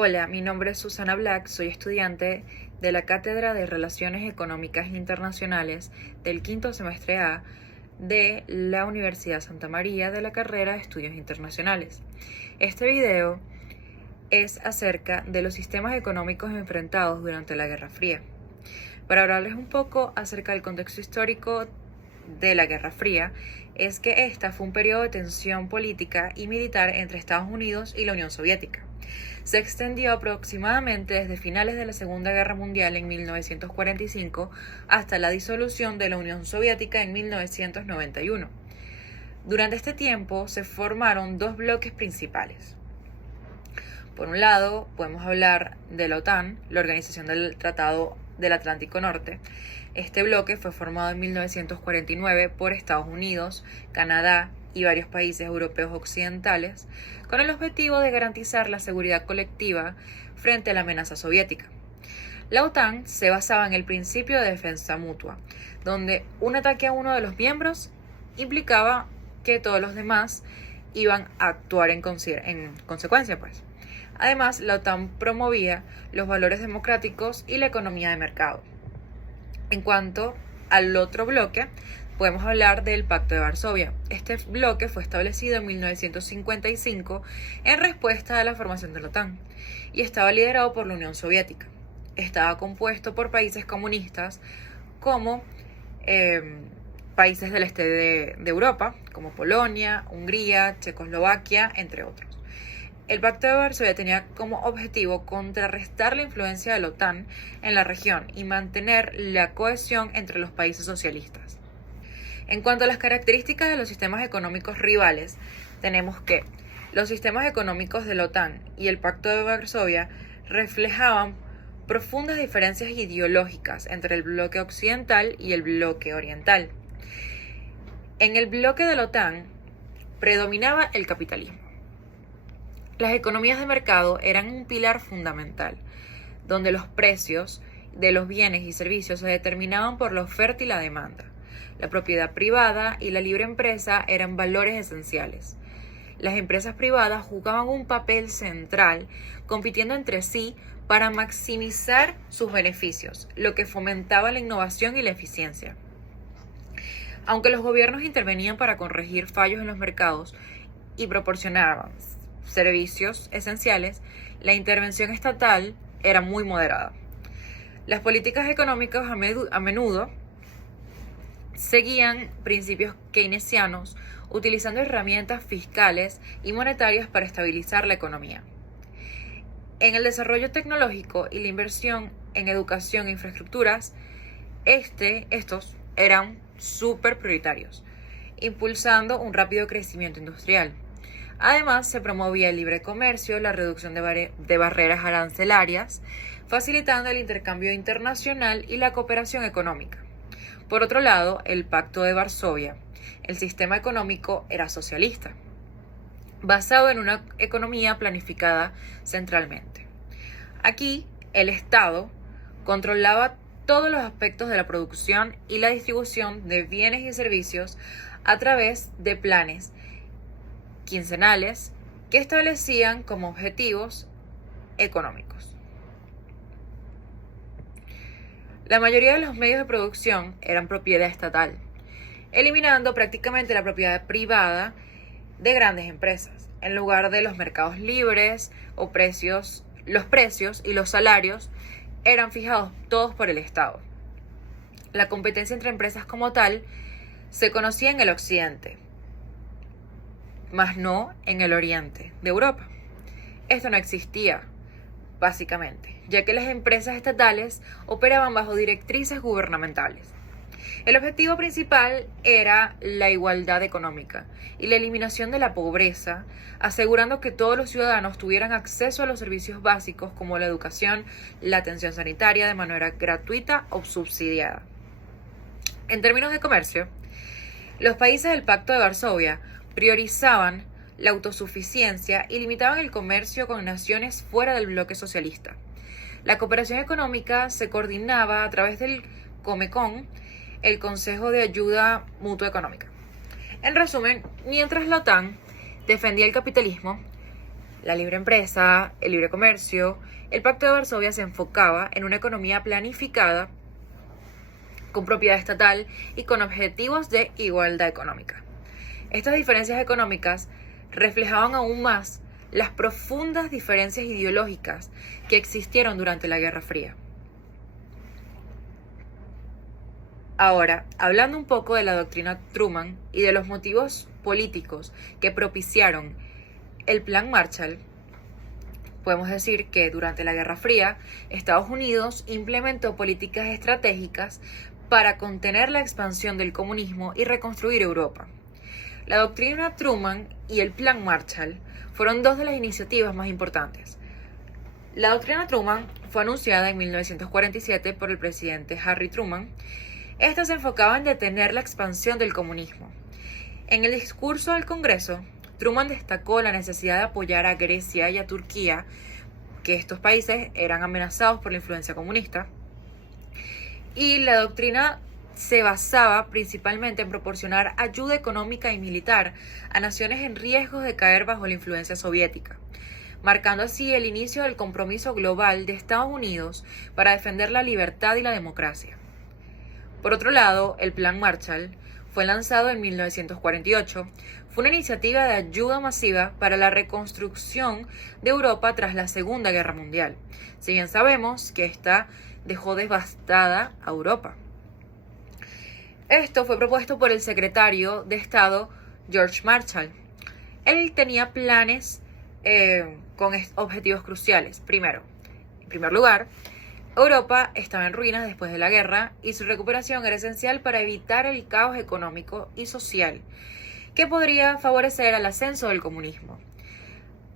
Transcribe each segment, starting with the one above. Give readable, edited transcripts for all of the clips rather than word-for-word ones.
Hola, mi nombre es Susana Black, soy estudiante de la Cátedra de Relaciones Económicas Internacionales del quinto semestre A de la Universidad Santa María de la carrera de Estudios Internacionales. Este video es acerca de los sistemas económicos enfrentados durante la Guerra Fría. Para hablarles un poco acerca del contexto histórico de la Guerra Fría, es que esta fue un periodo de tensión política y militar entre Estados Unidos y la Unión Soviética. Se extendió aproximadamente desde finales de la Segunda Guerra Mundial en 1945 hasta la disolución de la Unión Soviética en 1991. Durante este tiempo se formaron dos bloques principales. Por un lado, podemos hablar de la OTAN, la Organización del Tratado del Atlántico Norte. Este bloque fue formado en 1949 por Estados Unidos, Canadá y varios países europeos occidentales, con el objetivo de garantizar la seguridad colectiva frente a la amenaza soviética. La OTAN se basaba en el principio de defensa mutua, donde un ataque a uno de los miembros implicaba que todos los demás iban a actuar en consecuencia, pues. Además, la OTAN promovía los valores democráticos y la economía de mercado. En cuanto al otro bloque, podemos hablar del Pacto de Varsovia. Este bloque fue establecido en 1955 en respuesta a la formación de la OTAN y estaba liderado por la Unión Soviética. Estaba compuesto por países comunistas como países del este de Europa, como Polonia, Hungría, Checoslovaquia, entre otros. El Pacto de Varsovia tenía como objetivo contrarrestar la influencia de la OTAN en la región y mantener la cohesión entre los países socialistas. En cuanto a las características de los sistemas económicos rivales, tenemos que los sistemas económicos de la OTAN y el Pacto de Varsovia reflejaban profundas diferencias ideológicas entre el bloque occidental y el bloque oriental. En el bloque de la OTAN predominaba el capitalismo. Las economías de mercado eran un pilar fundamental, donde los precios de los bienes y servicios se determinaban por la oferta y la demanda. La propiedad privada y la libre empresa eran valores esenciales. Las empresas privadas jugaban un papel central, compitiendo entre sí para maximizar sus beneficios, lo que fomentaba la innovación y la eficiencia. Aunque los gobiernos intervenían para corregir fallos en los mercados y proporcionaban servicios esenciales, la intervención estatal era muy moderada. Las políticas económicas a menudo seguían principios keynesianos, utilizando herramientas fiscales y monetarias para estabilizar la economía. En el desarrollo tecnológico y la inversión en educación e infraestructuras, estos eran súper prioritarios, impulsando un rápido crecimiento industrial. Además, se promovía el libre comercio, la reducción de barreras arancelarias, facilitando el intercambio internacional y la cooperación económica. Por otro lado, el Pacto de Varsovia, el sistema económico era socialista, basado en una economía planificada centralmente. Aquí, el Estado controlaba todos los aspectos de la producción y la distribución de bienes y servicios a través de planes quincenales que establecían como objetivos económicos. La mayoría de los medios de producción eran propiedad estatal, eliminando prácticamente la propiedad privada de grandes empresas. En lugar de los mercados libres o los precios y los salarios eran fijados todos por el Estado. La competencia entre empresas como tal se conocía en el occidente, mas no en el oriente de Europa. Esto no existía, básicamente, ya que las empresas estatales operaban bajo directrices gubernamentales. El objetivo principal era la igualdad económica y la eliminación de la pobreza, asegurando que todos los ciudadanos tuvieran acceso a los servicios básicos como la educación, la atención sanitaria de manera gratuita o subsidiada. En términos de comercio, los países del Pacto de Varsovia priorizaban la autosuficiencia y limitaban el comercio con naciones fuera del bloque socialista. La cooperación económica se coordinaba a través del Comecon, el Consejo de Ayuda Mutua Económica. En resumen, mientras la OTAN defendía el capitalismo, la libre empresa, el libre comercio. El Pacto de Varsovia se enfocaba en una economía planificada, con propiedad estatal y con objetivos de igualdad económica. Estas diferencias económicas reflejaban aún más las profundas diferencias ideológicas que existieron durante la Guerra Fría. Ahora, hablando un poco de la doctrina Truman y de los motivos políticos que propiciaron el Plan Marshall, podemos decir que durante la Guerra Fría, Estados Unidos implementó políticas estratégicas para contener la expansión del comunismo y reconstruir Europa. La doctrina Truman y el Plan Marshall fueron dos de las iniciativas más importantes. La doctrina Truman fue anunciada en 1947 por el presidente Harry Truman. Esta se enfocaba en detener la expansión del comunismo. En el discurso del Congreso, Truman destacó la necesidad de apoyar a Grecia y a Turquía, que estos países eran amenazados por la influencia comunista. Y la doctrina se basaba principalmente en proporcionar ayuda económica y militar a naciones en riesgo de caer bajo la influencia soviética, marcando así el inicio del compromiso global de Estados Unidos para defender la libertad y la democracia. Por otro lado, el Plan Marshall fue lanzado en 1948. Fue una iniciativa de ayuda masiva para la reconstrucción de Europa tras la Segunda Guerra Mundial. Si bien sabemos que esta dejó devastada a Europa. Esto fue propuesto por el secretario de Estado George Marshall. Él tenía planes con objetivos cruciales. Primero, en primer lugar, Europa estaba en ruinas después de la guerra y su recuperación era esencial para evitar el caos económico y social que podría favorecer al ascenso del comunismo.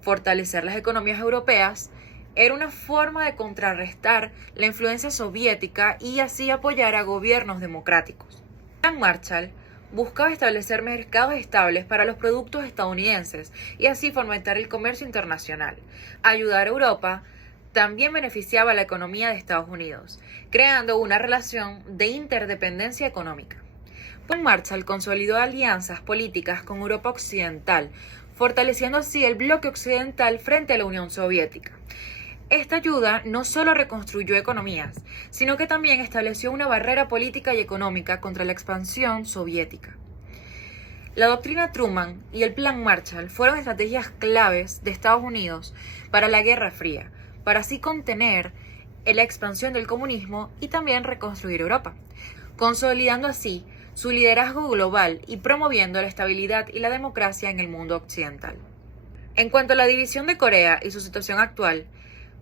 Fortalecer las economías europeas era una forma de contrarrestar la influencia soviética y así apoyar a gobiernos democráticos. El Plan Marshall buscaba establecer mercados estables para los productos estadounidenses y así fomentar el comercio internacional. Ayudar a Europa también beneficiaba a la economía de Estados Unidos, creando una relación de interdependencia económica. Plan Marshall consolidó alianzas políticas con Europa Occidental, fortaleciendo así el bloque occidental frente a la Unión Soviética. Esta ayuda no solo reconstruyó economías, sino que también estableció una barrera política y económica contra la expansión soviética. La doctrina Truman y el Plan Marshall fueron estrategias claves de Estados Unidos para la Guerra Fría, para así contener la expansión del comunismo y también reconstruir Europa, consolidando así su liderazgo global y promoviendo la estabilidad y la democracia en el mundo occidental. En cuanto a la división de Corea y su situación actual,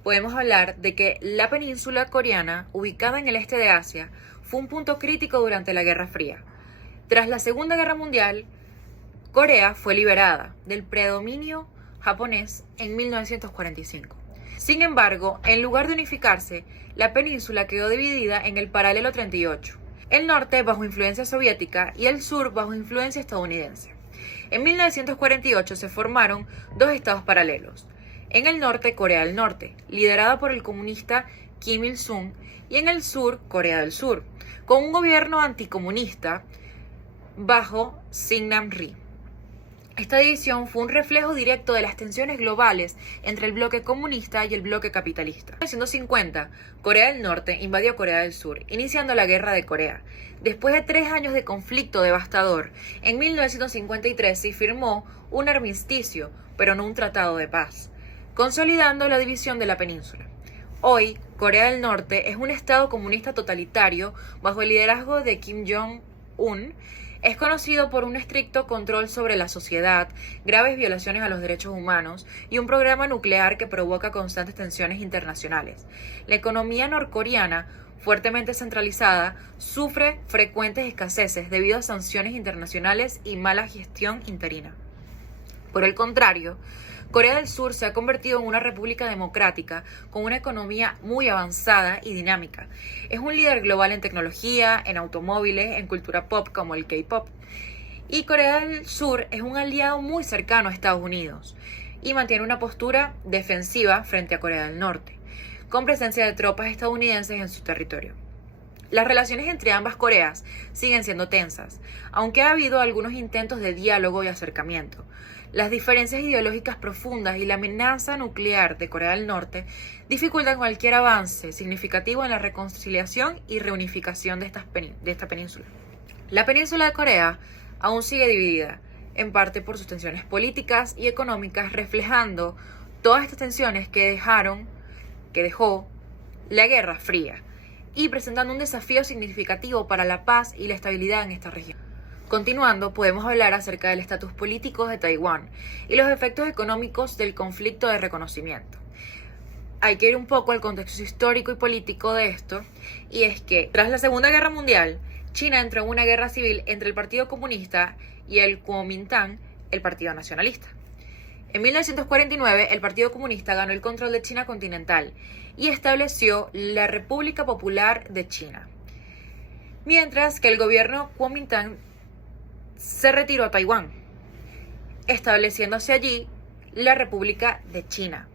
podemos hablar de que la península coreana, ubicada en el este de Asia, fue un punto crítico durante la Guerra Fría. Tras la Segunda Guerra Mundial, Corea fue liberada del predominio japonés en 1945. Sin embargo, en lugar de unificarse, la península quedó dividida en el paralelo 38, el norte bajo influencia soviética y el sur bajo influencia estadounidense. En 1948 se formaron dos estados paralelos. En el norte, Corea del Norte, liderada por el comunista Kim Il-sung, y en el sur, Corea del Sur, con un gobierno anticomunista bajo Syngman-rhee. Esta división fue un reflejo directo de las tensiones globales entre el bloque comunista y el bloque capitalista. En 1950, Corea del Norte invadió Corea del Sur, iniciando la Guerra de Corea. Después de 3 años de conflicto devastador, en 1953 se firmó un armisticio, pero no un tratado de paz, consolidando la división de la península. Hoy, Corea del Norte es un estado comunista totalitario bajo el liderazgo de Kim Jong-un. Es conocido por un estricto control sobre la sociedad, graves violaciones a los derechos humanos y un programa nuclear que provoca constantes tensiones internacionales. La economía norcoreana, fuertemente centralizada, sufre frecuentes escaseces debido a sanciones internacionales y mala gestión interina. Por el contrario, Corea del Sur se ha convertido en una república democrática con una economía muy avanzada y dinámica. Es un líder global en tecnología, en automóviles, en cultura pop como el K-pop. Y Corea del Sur es un aliado muy cercano a Estados Unidos y mantiene una postura defensiva frente a Corea del Norte, con presencia de tropas estadounidenses en su territorio. Las relaciones entre ambas Coreas siguen siendo tensas, aunque ha habido algunos intentos de diálogo y acercamiento. Las diferencias ideológicas profundas y la amenaza nuclear de Corea del Norte dificultan cualquier avance significativo en la reconciliación y reunificación de esta península. La península de Corea aún sigue dividida, en parte por sus tensiones políticas y económicas, reflejando todas estas tensiones que dejó la Guerra Fría y presentando un desafío significativo para la paz y la estabilidad en esta región. Continuando, podemos hablar acerca del estatus político de Taiwán y los efectos económicos del conflicto de reconocimiento. Hay que ir un poco al contexto histórico y político de esto, y es que tras la Segunda Guerra Mundial, China entró en una guerra civil entre el Partido Comunista y el Kuomintang, el Partido Nacionalista. En 1949, el Partido Comunista ganó el control de China continental y estableció la República Popular de China, mientras que el gobierno Kuomintang se retiró a Taiwán, estableciéndose allí la República de China.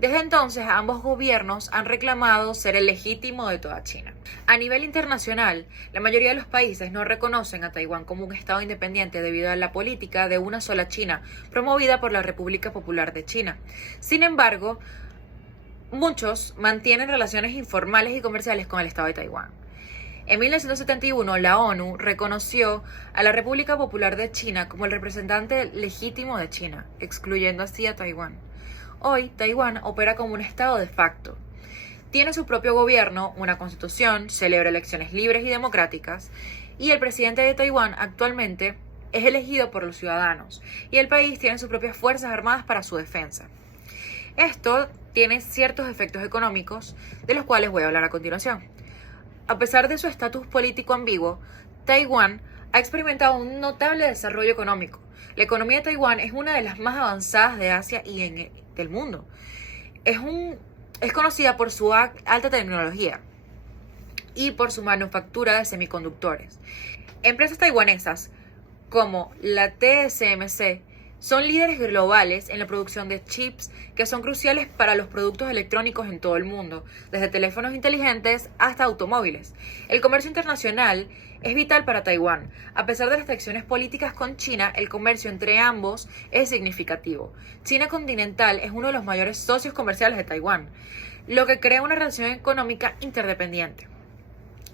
Desde entonces, ambos gobiernos han reclamado ser el legítimo de toda China. A nivel internacional, la mayoría de los países no reconocen a Taiwán como un estado independiente debido a la política de una sola China, promovida por la República Popular de China. Sin embargo, muchos mantienen relaciones informales y comerciales con el estado de Taiwán. En 1971, la ONU reconoció a la República Popular de China como el representante legítimo de China, excluyendo así a Taiwán. Hoy, Taiwán opera como un estado de facto. Tiene su propio gobierno, una constitución, celebra elecciones libres y democráticas, y el presidente de Taiwán actualmente es elegido por los ciudadanos, y el país tiene sus propias fuerzas armadas para su defensa. Esto tiene ciertos efectos económicos, de los cuales voy a hablar a continuación. A pesar de su estatus político ambiguo, Taiwán ha experimentado un notable desarrollo económico. La economía de Taiwán es una de las más avanzadas de Asia y del mundo. Es conocida por su alta tecnología y por su manufactura de semiconductores. Empresas taiwanesas como la TSMC son líderes globales en la producción de chips que son cruciales para los productos electrónicos en todo el mundo, desde teléfonos inteligentes hasta automóviles. El comercio internacional es vital para Taiwán. A pesar de las tensiones políticas con China, el comercio entre ambos es significativo. China continental es uno de los mayores socios comerciales de Taiwán, lo que crea una relación económica interdependiente.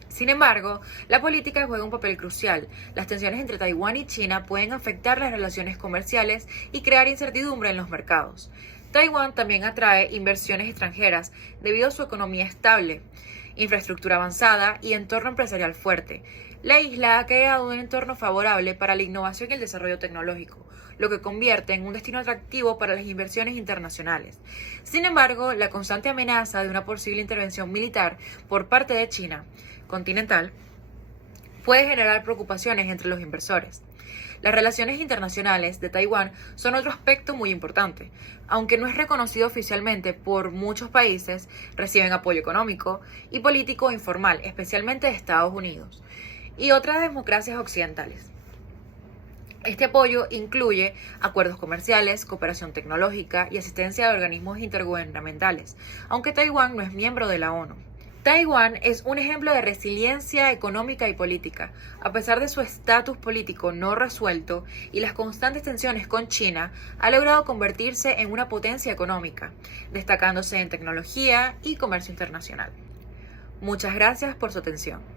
Sin embargo, la política juega un papel crucial. Las tensiones entre Taiwán y China pueden afectar las relaciones comerciales y crear incertidumbre en los mercados. Taiwán también atrae inversiones extranjeras debido a su economía estable, infraestructura avanzada y entorno empresarial fuerte. La isla ha creado un entorno favorable para la innovación y el desarrollo tecnológico, lo que convierte en un destino atractivo para las inversiones internacionales. Sin embargo, la constante amenaza de una posible intervención militar por parte de China continental puede generar preocupaciones entre los inversores. Las relaciones internacionales de Taiwán son otro aspecto muy importante. Aunque no es reconocido oficialmente por muchos países, reciben apoyo económico y político informal, especialmente de Estados Unidos y otras democracias occidentales. Este apoyo incluye acuerdos comerciales, cooperación tecnológica y asistencia de organismos intergubernamentales, aunque Taiwán no es miembro de la ONU. Taiwán es un ejemplo de resiliencia económica y política. A pesar de su estatus político no resuelto y las constantes tensiones con China, ha logrado convertirse en una potencia económica, destacándose en tecnología y comercio internacional. Muchas gracias por su atención.